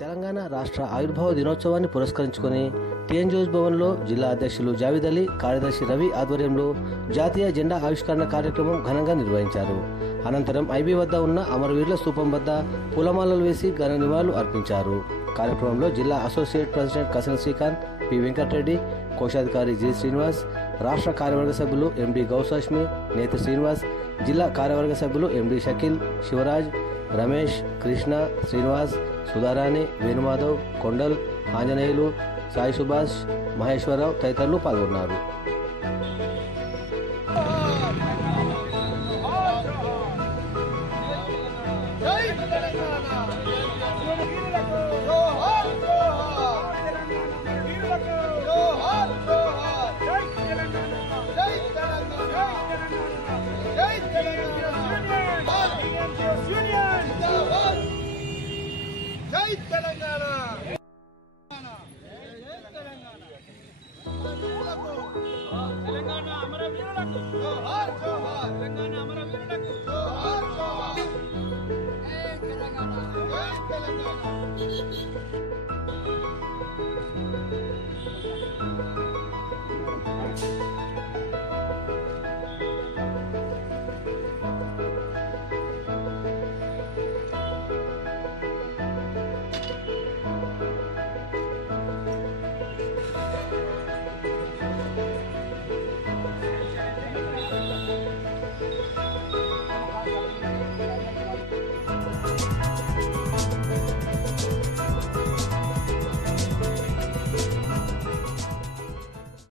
తెలంగాణ రాష్ట్ర ఆవిర్భావ దినోత్సవాన్ని పురస్కరించుకొని టీఎన్ జోస్ భవన్లో జిల్లా అధ్యక్షులు జావేద్ అలీ, కార్యదర్శి రవి ఆధ్వర్యంలో జాతీయ జెండా ఆవిష్కరణ కార్యక్రమం ఘనంగా నిర్వహించారు. అనంతరం ఐబీ వద్ద ఉన్న అమరవీరుల స్తూపం వద్ద పూలమాలలు వేసి ఘన నివాళులు అర్పించారు. కార్యక్రమంలో జిల్లా associate president Kasan Srikanth, P Venkatareddy, కోశాధికారి జి శ్రీనివాస్, రాష్ట్ర కార్యవర్గ సభ్యులు ఎండి గౌసాష్మి, నేతి శ్రీనివాస్, జిల్లా కార్యవర్గ సభ్యులు ఎండి షకీల్, శివరాజ్, రమేష్, కృష్ణ, శ్రీనివాస్, సుధారాణి, వేణుమాధవ్, కొండల్, ఆంజనేయులు, సాయి సుభాష్, మహేశ్వరరావు తదితరులు పాల్గొన్నారు. తెలంగాణ అమరవీరులకు జోహార్ జోహార్, తెలంగాణ అమరవీరులకు జోహార్ జోహార్, జై తెలంగాణ, జై తెలంగాణ.